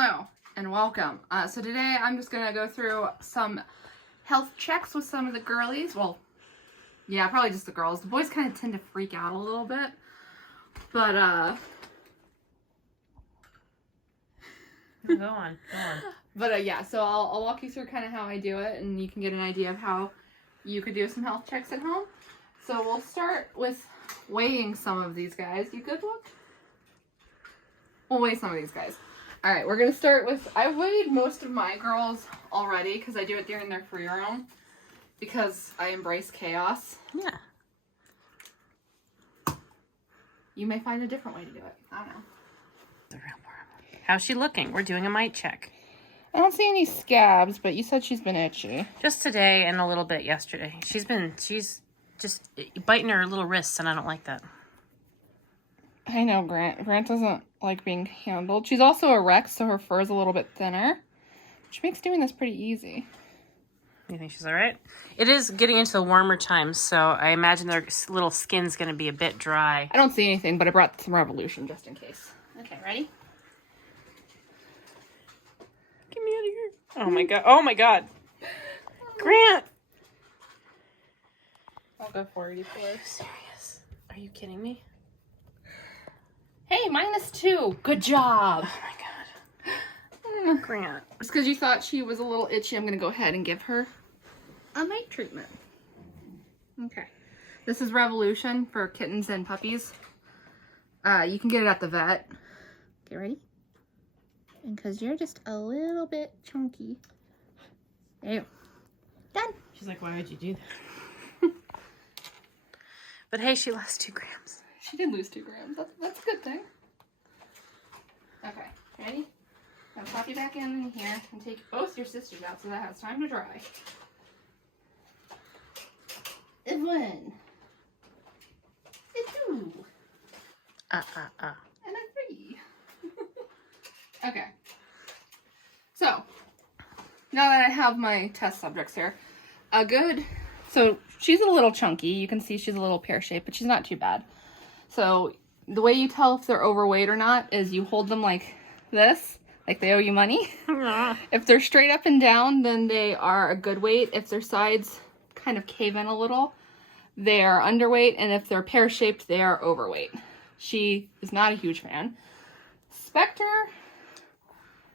Hello and welcome. So today I'm just gonna go through some health checks with some of the girlies. Well, yeah, probably just the girls. The boys kind of tend to freak out a little bit, but go on. But yeah, so I'll walk you through kind of how I do it, and you can get an idea of how you could do some health checks at home. So we'll start with weighing some of these guys. You good, look? We'll weigh some of these guys. All right, we're gonna start with, I weighed most of my girls already because I do it during their free roam because I embrace chaos. Yeah. You may find a different way to do it. I don't know. How's she looking? We're doing a mite check. I don't see any scabs, but you said she's been itchy. Just today and a little bit yesterday. She's just biting her little wrists, and I don't like that. I know Grant. Grant doesn't like being handled. She's also a Rex, so her fur is a little bit thinner, which makes doing this pretty easy. You think she's all right? It is getting into the warmer times, so I imagine their little skin's going to be a bit dry. I don't see anything, but I brought some Revolution just in case. Okay, ready? Get me out of here. Oh my god. Oh my god. Grant! I'll go 484. Serious? Are you kidding me? Hey, -2. Good job. Oh my god. Grant. Just because you thought she was a little itchy, I'm going to go ahead and give her a mite treatment. Okay. This is Revolution for kittens and puppies. You can get it at the vet. Okay, ready? And because you're just a little bit chunky. There you go. Done. She's like, why would you do that? But hey, she lost 2 grams. She did lose 2 grams. That's a good thing. Okay, ready? Now pop you back in here and take both your sisters out so that has time to dry. A 1. A 2. And a 3. Okay. So, now that I have my test subjects here, so she's a little chunky. You can see she's a little pear-shaped, but she's not too bad. So the way you tell if they're overweight or not is you hold them like this, like they owe you money. If they're straight up and down, then they are a good weight. If their sides kind of cave in a little, they are underweight. And if they're pear-shaped, they are overweight. She is not a huge fan. Spectre,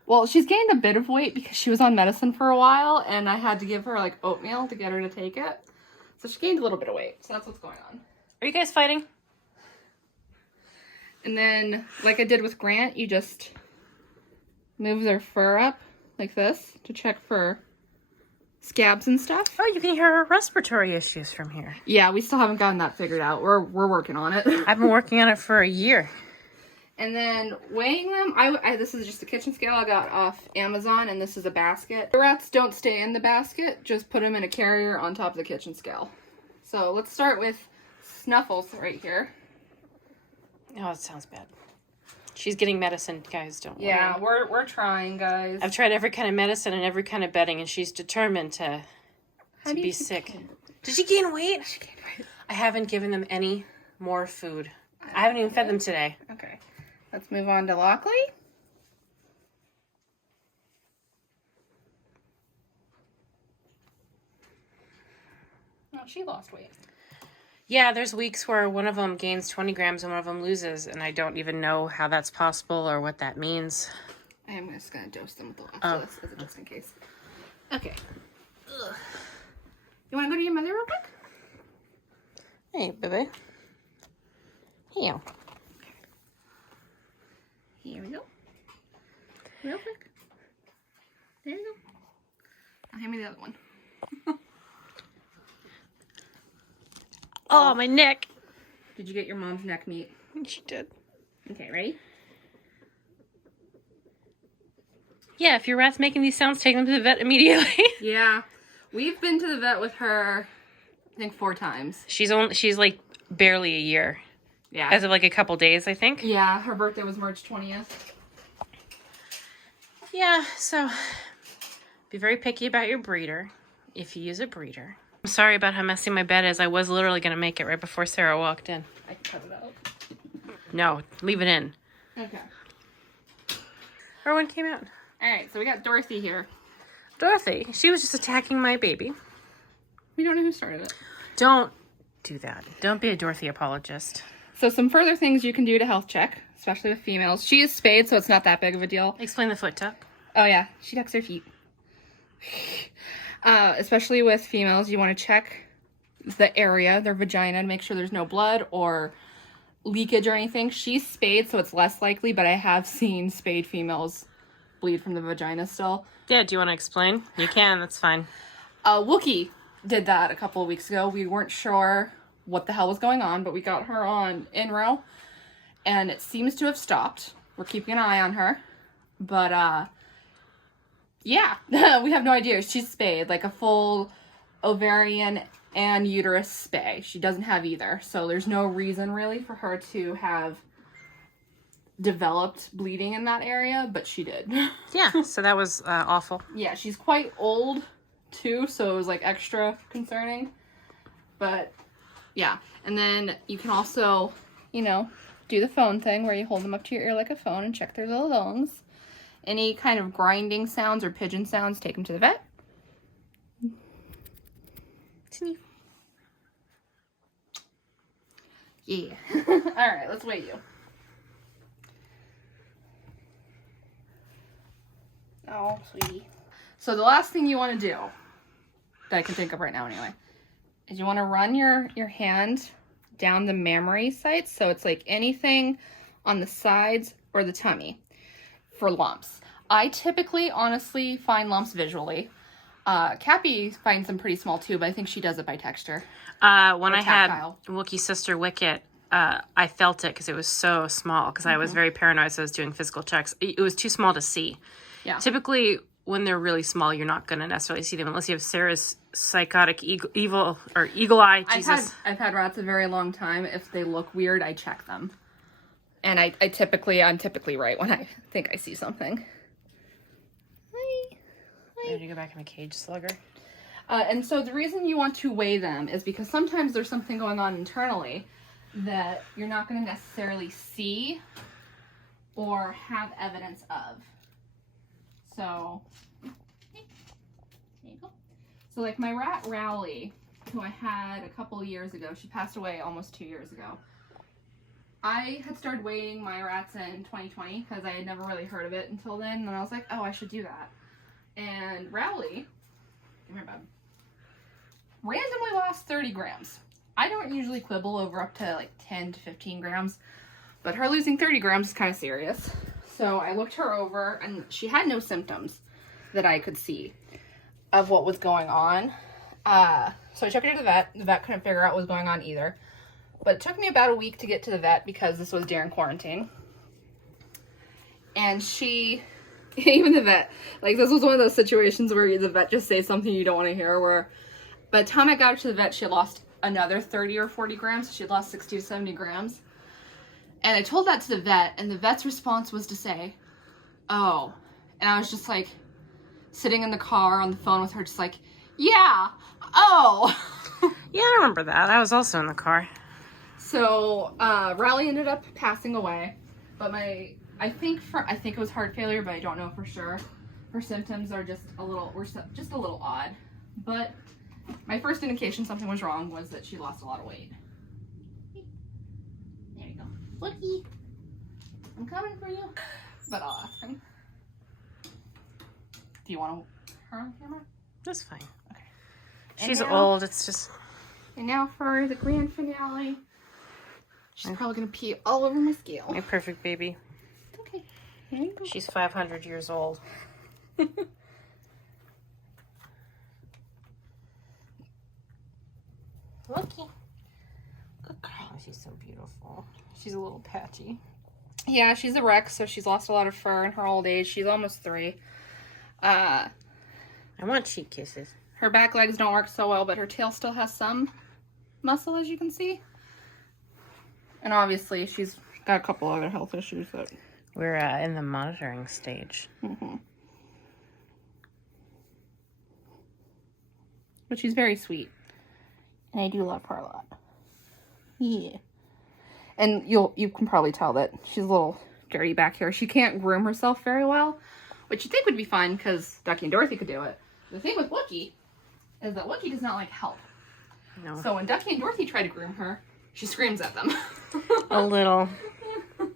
well, she's gained a bit of weight because she was on medicine for a while, and I had to give her like oatmeal to get her to take it. So she gained a little bit of weight. So that's what's going on. Are you guys fighting? And then, like I did with Grant, you just move their fur up like this to check for scabs and stuff. Oh, you can hear her respiratory issues from here. Yeah, we still haven't gotten that figured out. We're working on it. I've been working on it for a year. And then weighing them, this is just a kitchen scale I got off Amazon, and this is a basket. The rats don't stay in the basket, just put them in a carrier on top of the kitchen scale. So let's start with Snuffles right here. Oh, it sounds bad. She's getting medicine, guys, don't worry. Yeah, we're trying, guys. I've tried every kind of medicine and every kind of bedding, and she's determined to be sick. Did she gain weight? She gained weight. I haven't given them any more food. I haven't even fed them today. Okay. Let's move on to Lockley. Oh, she lost weight. Yeah, there's weeks where one of them gains 20 grams and one of them loses, and I don't even know how that's possible or what that means. I am just going to dose them with the Lockley just in case. Okay. Ugh. You want to go to your mother real quick? Hey, baby. Here. Here we go. Real quick. There you go. Now hand me the other one. Oh, my neck. Did you get your mom's neck meat? She did. Okay, ready? Yeah, if your rat's making these sounds, take them to the vet immediately. Yeah. We've been to the vet with her, I think 4 times. She's like barely a year. Yeah. As of like a couple days, I think. Yeah, her birthday was March 20th. Yeah, so be very picky about your breeder if you use a breeder. I'm sorry about how messy my bed is. I was literally going to make it right before Sarah walked in. I can cut it out. No, leave it in. Okay. Her one came out. All right, so we got Dorothy here. Dorothy. She was just attacking my baby. We don't know who started it. Don't do that. Don't be a Dorothy apologist. So some further things you can do to health check, especially with females. She is spayed, so it's not that big of a deal. Explain the foot tuck. Oh yeah, she tucks her feet. Especially with females, you want to check the area, their vagina, to make sure there's no blood or leakage or anything. She's spayed, so it's less likely, but I have seen spayed females bleed from the vagina still. Yeah, do you want to explain? You can, that's fine. Wookie did that a couple of weeks ago. We weren't sure what the hell was going on, but we got her on Inro, and it seems to have stopped. We're keeping an eye on her, but yeah, we have no idea. She's spayed, like a full ovarian and uterus spay. She doesn't have either, so there's no reason really for her to have developed bleeding in that area, but she did. Yeah, so that was awful. Yeah, she's quite old too, so it was like extra concerning. But yeah, and then you can also, you know, do the phone thing where you hold them up to your ear like a phone and check their little lungs. Any kind of grinding sounds or pigeon sounds, take them to the vet. Sneeze. Yeah. All right, let's weigh you. Oh, sweetie. So the last thing you want to do, that I can think of right now anyway, is you want to run your hand down the mammary sites. So it's like anything on the sides or the tummy for lumps. I typically, honestly, find lumps visually. Cappy finds them pretty small too, but I think she does it by texture. When I had Wookie's sister Wicket, I felt it because it was so small, because I was very paranoid as I was doing physical checks. It was too small to see. Yeah. Typically, when they're really small, you're not going to necessarily see them unless you have Sarah's psychotic eagle eye. Jesus. I've had rats a very long time. If they look weird, I check them. And I'm typically right when I think I see something. Hi. Ready to go back in the cage, slugger? And so the reason you want to weigh them is because sometimes there's something going on internally that you're not going to necessarily see or have evidence of. So, there you go. So like my rat Rowley, who I had a couple years ago, she passed away almost 2 years ago. I had started weighing my rats in 2020 because I had never really heard of it until then, and I was like, oh, I should do that. And Rowley, come here, bud, randomly lost 30 grams. I don't usually quibble over up to like 10 to 15 grams, but her losing 30 grams is kind of serious. So I looked her over, and she had no symptoms that I could see of what was going on. So I took her to the vet. The vet couldn't figure out what was going on either. But it took me about a week to get to the vet because this was during quarantine. And even the vet, like this was one of those situations where the vet just says something you don't want to hear, where by the time I got her to the vet, she had lost another 30 or 40 grams. So she had lost 60 to 70 grams. And I told that to the vet, and the vet's response was to say, oh. And I was just like sitting in the car on the phone with her, just like, yeah, oh. Yeah, I remember that. I was also in the car. So Riley ended up passing away, but I think it was heart failure, but I don't know for sure. Her symptoms are just a little odd. But my first indication something was wrong was that she lost a lot of weight. There you go. Wookie, I'm coming for you. But I'll ask him. Do you want her on camera? That's fine. Okay. She's old. It's just. And now for the grand finale. She's probably gonna pee all over my scale. My perfect baby. Okay. Here you go. She's 500 years old. Looky. Good girl. Oh, she's so beautiful. She's a little patchy. Yeah, she's a wreck, so she's lost a lot of fur in her old age. She's almost 3. I want cheek kisses. Her back legs don't work so well, but her tail still has some muscle, as you can see. And obviously, she's got a couple other health issues that... We're in the monitoring stage. Mm-hmm. But she's very sweet. And I do love her a lot. Yeah. And you can probably tell that she's a little dirty back here. She can't groom herself very well, which you think would be fine because Ducky and Dorothy could do it. The thing with Wookie is that Wookie does not like help. No. So when Ducky and Dorothy try to groom her, she screams at them. A little. There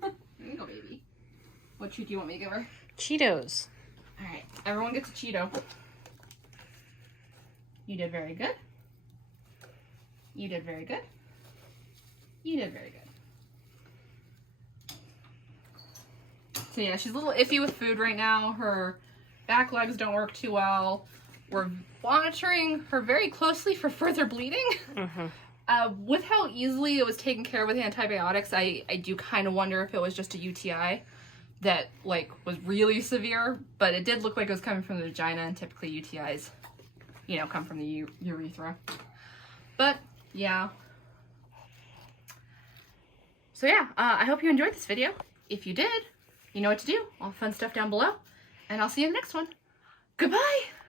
you go, baby. What treat do you want me to give her? Cheetos. All right, everyone gets a Cheeto. You did very good. You did very good. You did very good. So yeah, she's a little iffy with food right now. Her back legs don't work too well. We're monitoring her very closely for further bleeding. Mm-hmm. With how easily it was taken care of with antibiotics, I do kind of wonder if it was just a UTI that like was really severe, but it did look like it was coming from the vagina, and typically UTIs, you know, come from the urethra. But yeah. So yeah, I hope you enjoyed this video. If you did, you know what to do. All the fun stuff down below. And I'll see you in the next one. Goodbye!